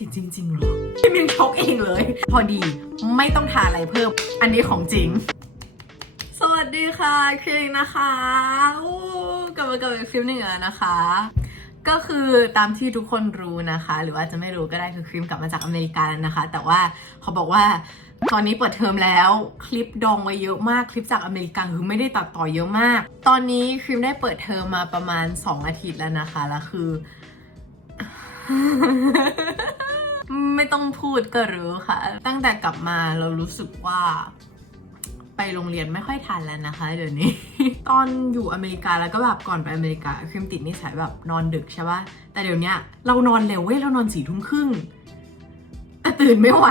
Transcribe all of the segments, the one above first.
ติดจริงๆหรอพี่มินชกเองเลย พอดีไม่ต้องทาอะไรเพิ่ม อันนี้ของจริง สวัสดีค่ะครีมนะคะอู้กลับมากับคลิปหนึ่งแล้วนะคะ ก็คือตามที่ทุกคนรู้นะคะ หรือว่าจะไม่รู้ก็ได้คือครีมกลับมาจากอเมริกาแล้วนะคะ แต่ว่าเขาบอกว่าตอนนี้เปิดเทอมแล้วคลิปดองไว้เยอะมากคลิปจากอเมริกาคือไม่ได้ตัดต่อเยอะมาก ตอนนี้ครีมได้เปิดเทอมมาประมาณ 2 อาทิตย์แล้วนะคะแล้วคือ ไม่ต้องพูดก็รู้ค่ะ ตั้งแต่กลับมาเรารู้สึกว่า ไปโรงเรียนไม่ค่อยทันแล้วนะคะ เดี๋ยวนี้ ตอนอยู่อเมริกาแล้วก็แบบก่อนไปอเมริกาครีมติดนิสัยแบบนอนดึกใช่ปะแต่เดี๋ยวนี้เรานอนเร็วเว้ยเรานอนสี่ทุ่มครึ่งแต่ตื่นไม่ไหว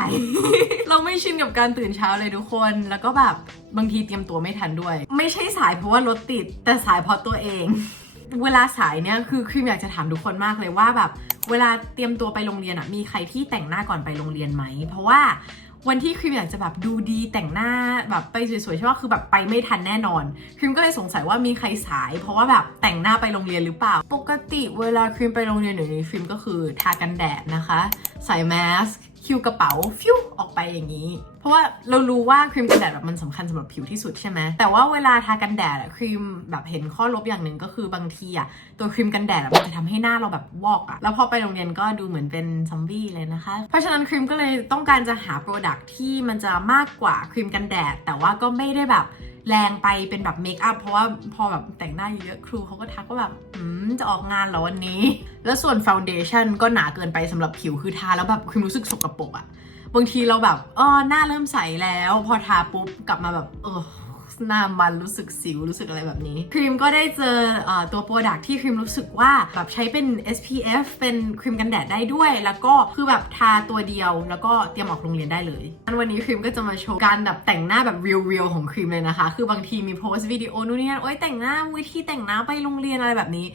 เราไม่ชินกับการตื่นเช้าเลยทุกคน แล้วก็แบบบางทีเตรียมตัวไม่ทันด้วย ไม่ใช่สายเพราะว่ารถติด แต่สายเพราะตัวเอง เวลาสายเนี่ยคือครีมอยากจะถามทุกคนมากเลยว่าแบบเวลาเตรียมตัวไปโรงเรียนอะมีใครที่แต่งหน้าก่อนไปโรงเรียนไหม เพราะว่าวันที่ครีมอยากจะแบบดูดีแต่งหน้าแบบไปสวยๆใช่ป่ะคือแบบไปไม่ทันแน่นอน ครีมก็เลยสงสัยว่ามีใครสาย เพราะว่าแบบแต่งหน้าไปโรงเรียนหรือเปล่า ปกติเวลาครีมไปโรงเรียนเดี๋ยวนี้ครีมก็คือทากันแดดนะคะ ใส่แมสก์ คิวกระเป๋าฟิวออกไปอย่างนี้ เพราะว่าเรารู้ว่าครีมกันแดดแบบมันสำคัญสำหรับผิวที่สุดใช่ไหมแต่ว่าเวลาทากันแดดอะครีมแบบเห็นข้อลบอย่างหนึ่งก็คือบางทีอะตัวครีมกันแดดมันจะทำให้หน้าเราแบบวอกอะแล้วพอไปโรงเรียนก็ดูเหมือนเป็นซอมบี้เลยนะคะ เพราะฉะนั้นครีมก็เลยต้องการจะหาโปรดักที่มันจะมากกว่าครีมกันแดด แต่ว่าก็ไม่ได้แบบ แรงไปเป็นแบบเมคอัพเพราะว่าพอแบบแต่งหน้าเยอะครูเขาก็ทักว่าแบบจะออกงานเหรอวันนี้ แล้วส่วนฟาวเดชั่นก็หนาเกินไปสำหรับผิวคือทาแล้วแบบคือรู้สึกสกปรกอะบางทีเราแบบอ๋อหน้าเริ่มใสแล้ว พอทาปุ๊บกลับมาแบบเออ หน้ามันรู้สึกสิวรู้สึกอะไรแบบนี้ ครีมก็ได้เจออตัวโปรดักที่ครีมรู้สึกว่าแบบใช้เป็น SPF เป็นครีมกันแดดได้ด้วย แล้วก็คือแบบทาตัวเดียว แล้วก็เตรียมออกโรงเรียนได้เลยงั้นวันนี้ครีมก็จะมาโชว์การแบบแต่งหน้าแบบเรียลๆของครีมเลยนะคะ คือบางทีมีโพสต์วิดีโอนู่นนี่นั่นโอ๊ยแต่งหน้าวิธีแต่งหน้าไปโรงเรียนอะไรแบบนี้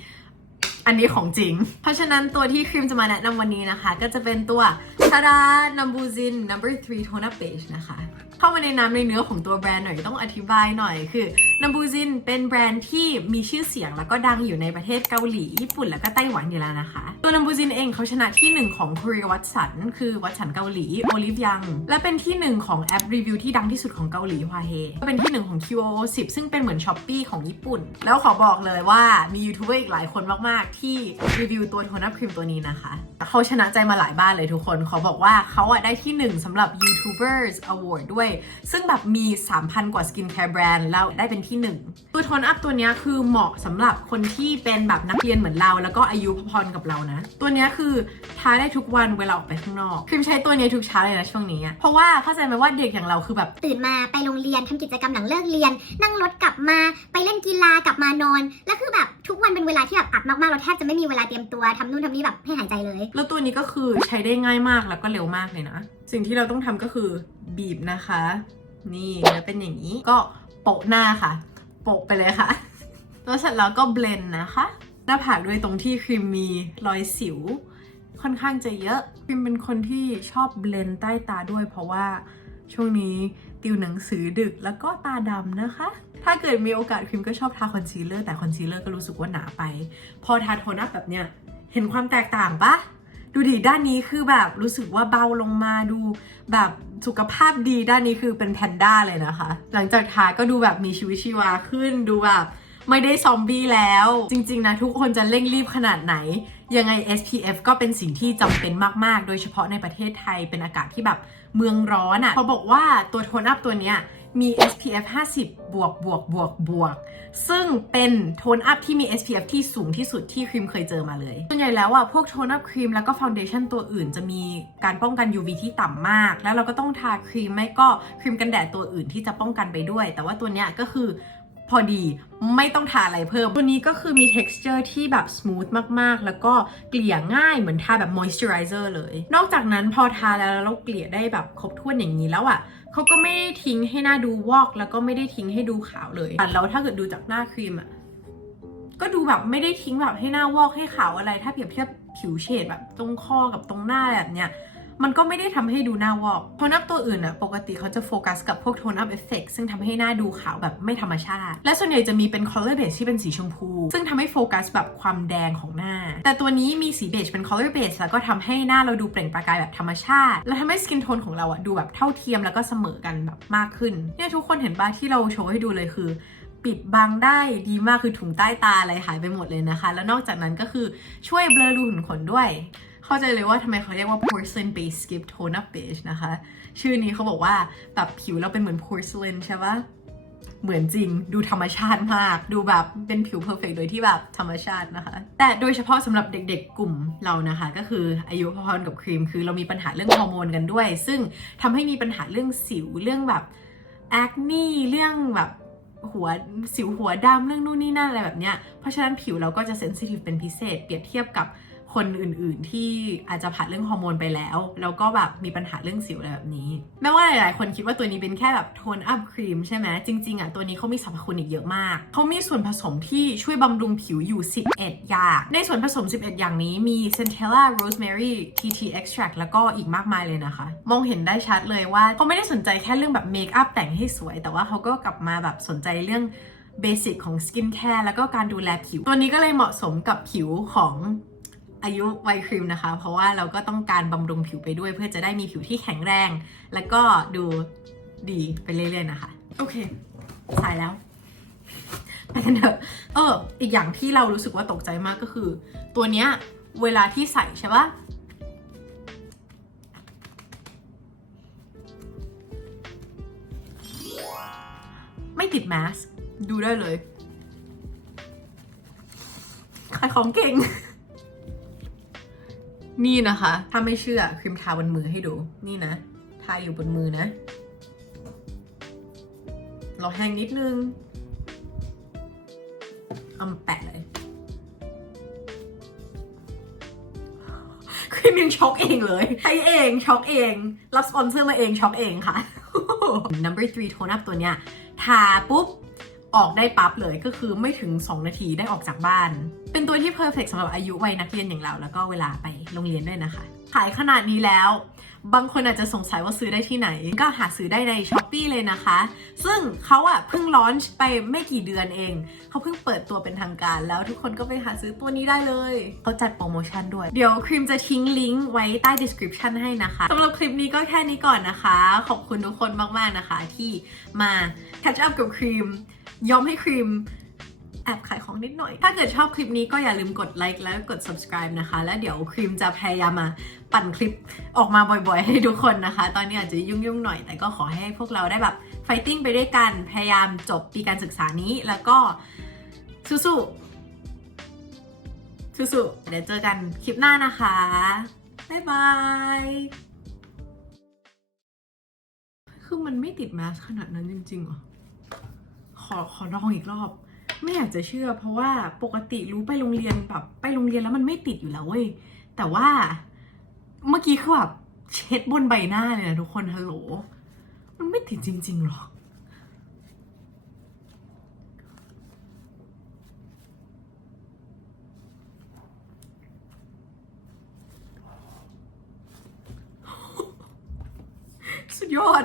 อันนี้ของจริง เพราะฉะนั้นตัวที่ครีมจะมาแนะนำวันนี้นะคะ ก็จะเป็นตัวทาดา number zin number 3 tone up beige นะคะเข้ามาในน้ำในเนื้อของตัวแบรนด์หน่อยต้องอธิบายหน่อยคือ number zin เป็นแบรนด์ที่มีชื่อเสียงแล้วก็ดังอยู่ในประเทศเกาหลี ญี่ปุ่นแล้วก็ไต้หวันอยู่แล้วนะคะ ตัว number zin เองเขาชนะที่ 1 ของ Korea วัตสันคือวัตสันเกาหลีโอลิฟยัง และเป็นที่ 1 ของแอปรีวิวที่ดังที่สุดของเกาหลีฮวาเฮก็เป็นที่ 1 ของ QO10 ซึ่งเป็นเหมือน s h อ p e e ของญี่ปุ่น แล้วขอบอกเลยว่ามียูทูบเบอร์อีกหลายคนมากๆ ที่รีวิวตัวโทนอัพครีมตัวนี้นะคะเขาชนะใจมาหลายบ้านเลยทุกคนเขาบอกว่าเขาอะได้ที่ 1สำหรับ YouTubers Award ด้วยซึ่งแบบมี 3,000 กว่าสกินแคร์แบรนด์แล้วได้เป็นที่ 1 ตัวโทนอัพตัวเนี้ยคือเหมาะสำหรับคนที่เป็นแบบนักเรียนเหมือนเรา แล้วก็อายุพอๆกับเรานะ ตัวเนี้ยคือทาได้ทุกวันเวลาออกไปข้างนอกครีมใช้ตัวเนี้ยทุกเช้าเลยนะช่วงนี้อะเพราะว่าเข้าใจไหมว่าเด็กอย่างเราคือแบบตื่นมาไปโรงเรียนทำกิจกรรมหลังเลิกเรียน นั่งรถกลับมาไปเล่นกีฬากลับมานอน แล้วคือแบบทุกวันเป็นเวลาที่แบบอัดมากๆเราแทบจะไม่มีเวลาเตรียมตัวทำนู่นทำนี่แบบให้หายใจเลย แล้วตัวนี้ก็คือใช้ได้ง่ายมากแล้วก็เร็วมากเลยนะ สิ่งที่เราต้องทำก็คือ บีบนะคะ นี่แล้วเป็นอย่างนี้ก็โปะหน้าค่ะ โปะไปเลยค่ะ แล้วเสร็จแล้วก็เบลนด์นะคะ หน้าผากด้วยตรงที่ครีมมีรอยสิว ค่อนข้างจะเยอะครีมเป็นคนที่ชอบเบลนด์ใต้ตาด้วย เพราะว่าช่วงนี้ติวหนังสือดึกแล้วก็ตาดำนะคะ ถ้าเกิดมีโอกาสครีมก็ชอบทาคอนซีลเลอร์แต่คอนซีลเลอร์ก็รู้สึกว่าหนาไป พอทาโทนอัพแบบเนี้ยเห็นความแตกต่างปะ ดูดิด้านนี้คือแบบรู้สึกว่าเบาลงมาดูแบบสุขภาพดีด้านนี้คือเป็นแพนด้าเลยนะคะ หลังจากทาก็ดูแบบมีชีวิตชีวาขึ้นดูแบบไม่ได้ซอมบี้แล้ว จริง ๆ นะ ทุกคนจะเร่งรีบขนาดไหน ยังไง SPF ก็เป็นสิ่งที่จำเป็นมาก ๆ โดยเฉพาะในประเทศไทยเป็นอากาศที่แบบเมืองร้อนอะ่ะเขาบอกว่าตัวโทนอัพตัวเนี้ย มี SPF 50 บวกบวกบวกบวก ซึ่งเป็นโทนอัพที่มี SPF ที่สูงที่สุดที่ครีมเคยเจอมาเลยส่วนใหญ่แล้วอะพวกโทนอัพครีมแล้วก็ฟ u วเดชั่นตัวอื่น จะมีการป้องกัน UV ที่ต่ำมาก แล้วเราก็ต้องทาครีมไม่ก็ครีมกันแดดตัวอื่นที่จะป้องกันไปด้วย แต่ว่าตัวเนี้ยก็คือพอดีไม่ต้องทาอะไรเพิ่ม ตัวนี้ก็คือมี texture ที่แบบ smooth มากๆ แล้วก็เกลี่ยง่ายเหมือนทาแบบ moisturizer เลย นอกจากนั้นพอทาแล้วเราเกลี่ยได้แบบครบถ้วนอย่างนี้แล้วอะ เขาก็ไม่ได้ทิ้งให้หน้าดูวอกแล้วก็ไม่ได้ทิ้งให้ดูขาวเลยแต่แล้วถ้าเกิดดูจากหน้าครีมอะก็ดูแบบไม่ได้ทิ้งแบบให้หน้าวอกให้ขาวอะไร ถ้าเปรียบเทียบผิวเฉดแบบตรงคอกับตรงหน้าแบบเนี้ย มันก็ไม่ได้ทำให้ดูหน้าวอกโทนอัพตัวอื่นอะปกติเขาจะโฟกัสกับพวกโทนอัพเอฟเฟกซึ่งทำให้หน้าดูขาวแบบไม่ธรรมชาติ และส่วนใหญ่จะมีเป็น color base ที่เป็นสีชมพู ซึ่งทำให้โฟกัสแบบความแดงของหน้า แต่ตัวนี้มีสีเบจเป็น color base แล้วก็ทำให้หน้าเราดูเปล่งประกายแบบธรรมชาติ และทำให้สกินโทนของเราอะดูแบบเท่าเทียมแล้วก็เสมอกันแบบมากขึ้นเนี่ยทุกคนเห็นปะที่เราโชว์ให้ดูเลยคือปิดบังได้ดีมากคือถุงใต้ตาอะไรหายไปหมดเลยนะคะ แล้วนอกจากนั้นก็คือช่วยเบลอรูขุมขนด้วย เข้าใจเลยว่าทำไมเขาเรียกว่า porcelain base skip tone up beige นะคะ ชื่อนี้เขาบอกว่าแบบผิวเราเป็นเหมือน porcelain ใช่ปะเหมือนจริง ดูธรรมชาติมาก ดูแบบเป็นผิวเพอร์เฟกโดยที่แบบธรรมชาตินะคะ แต่โดยเฉพาะสำหรับเด็กๆกลุ่มเรานะคะ ก็คืออายุพอๆกับครีม คือเรามีปัญหาเรื่องฮอร์โมนกันด้วย ซึ่งทำให้มีปัญหาเรื่องสิวเรื่องแบบ acne เรื่องแบบหัวสิวหัวดำเรื่องนู่นนี่นั่นอะไรแบบเนี้ย เพราะฉะนั้นผิวเราก็จะเซนซิทีฟเป็นพิเศษ เปรียบเทียบกับ คนอื่นๆ ที่อาจจะผ่านเรื่องฮอร์โมนไปแล้ว แล้วก็แบบมีปัญหาเรื่องสิวอะไรแบบนี้ แม้ว่าหลายๆ คนคิดว่าตัวนี้เป็นแค่แบบโทนอัพครีมใช่ไหมจริงๆอะตัวนี้เขามีสรรพคุณอีกเยอะมากเขามีส่วนผสมที่ช่วยบำรุงผิวอยู่ 11 อย่าง ในส่วนผสม 11 อย่างนี้มี centella rosemary T T extract แล้วก็อีกมากมายเลยนะคะ มองเห็นได้ชัดเลยว่าเขาไม่ได้สนใจแค่เรื่องแบบเมคอัพแต่งให้สวย แต่ว่าเขาก็กลับมาแบบสนใจเรื่องเบสิกของสกินแคร์แล้วก็การดูแลผิว ตัวนี้ก็เลยเหมาะสมกับผิวของ อายุวัยครีมนะคะ เพราะว่าเราก็ต้องการบำรุงผิวไปด้วย เพื่อจะได้มีผิวที่แข็งแรง แล้วก็ดูดีไปเรื่อยๆนะคะ โอเค สายแล้วไปกันเถอะเอออีกอย่างที่เรารู้สึกว่าตกใจมากก็คือ ตัวเนี้ยเวลาที่ใส่ใช่ปะไม่ติดแมสดูได้เลยขายของเก่ง นี่นะคะ ถ้าไม่เชื่อครีมทาบนมือให้ดู นี่นะ ทาอยู่บนมือนะ เราแห้งนิดนึงเอามาแปะเลยครีมยังช็อกเองเลย ใช้เองช็อกเอง รับสปอนเซอร์มาเองช็อกเองค่ะ number three tone up ตัวเนี้ย ทาปุ๊บ ออกได้ปั๊บเลยก็คือไม่ถึง 2 นาทีได้ออกจากบ้าน เป็นตัวที่เพอร์เฟกสำหรับอายุวัยนักเรียนอย่างเรา แล้วก็เวลาไปโรงเรียนด้วยนะคะ ขายขนาดนี้แล้ว บางคนอาจจะสงสัยว่าซื้อได้ที่ไหน ก็หาซื้อได้ใน s h อ p e e เลยนะคะ ซึ่งเขาอะเพิ่งลอนช์ไปไม่กี่เดือนเอง เขาเพิ่งเปิดตัวเป็นทางการ แล้วทุกคนก็ไปหาซื้อตัวนี้ได้เลยเขาจัดโปรโมชั่นด้วย เดี๋ยวครีมจะทิ้งลิงก์ไว้ใต้ description ให้นะคะสำหรับคลิปนี้ก็แค่นี้ก่อนนะคะ ขอบคุณทุกคนมากๆนะคะ ที่มา catch up กับครีม ยอมให้ครีมแอบขายของนิดหน่อย ถ้าเกิดชอบคลิปนี้ก็อย่าลืมกดไลค์แล้วกด subscribe นะคะ แล้วเดี๋ยวครีมจะพยายามมาปั่นคลิปออกมาบ่อยๆ ให้ทุกคนนะคะ ตอนนี้อาจจะยุ่งๆหน่อย แต่ก็ขอให้พวกเราได้แบบ fighting ไปด้วยกัน พยายามจบปีการศึกษานี้ แล้วก็สู้ๆ สู้ๆ เดี๋ยวเจอกันคลิปหน้านะคะ บ๊ายบาย คือมันไม่ติดแมสขนาดนั้นจริงๆหรอ ขอขอลองอีกรอบ ไม่อยากจะเชื่อ เพราะว่าปกติรู้ไปโรงเรียนแบบไปโรงเรียนแล้วมันไม่ติดอยู่แล้วเว้ยแต่ว่าเมื่อกี้คือแบบเช็ดบนใบหน้าเลยนะทุกคนฮัลโหล มันไม่ติดจริงๆหรอกสุดยอด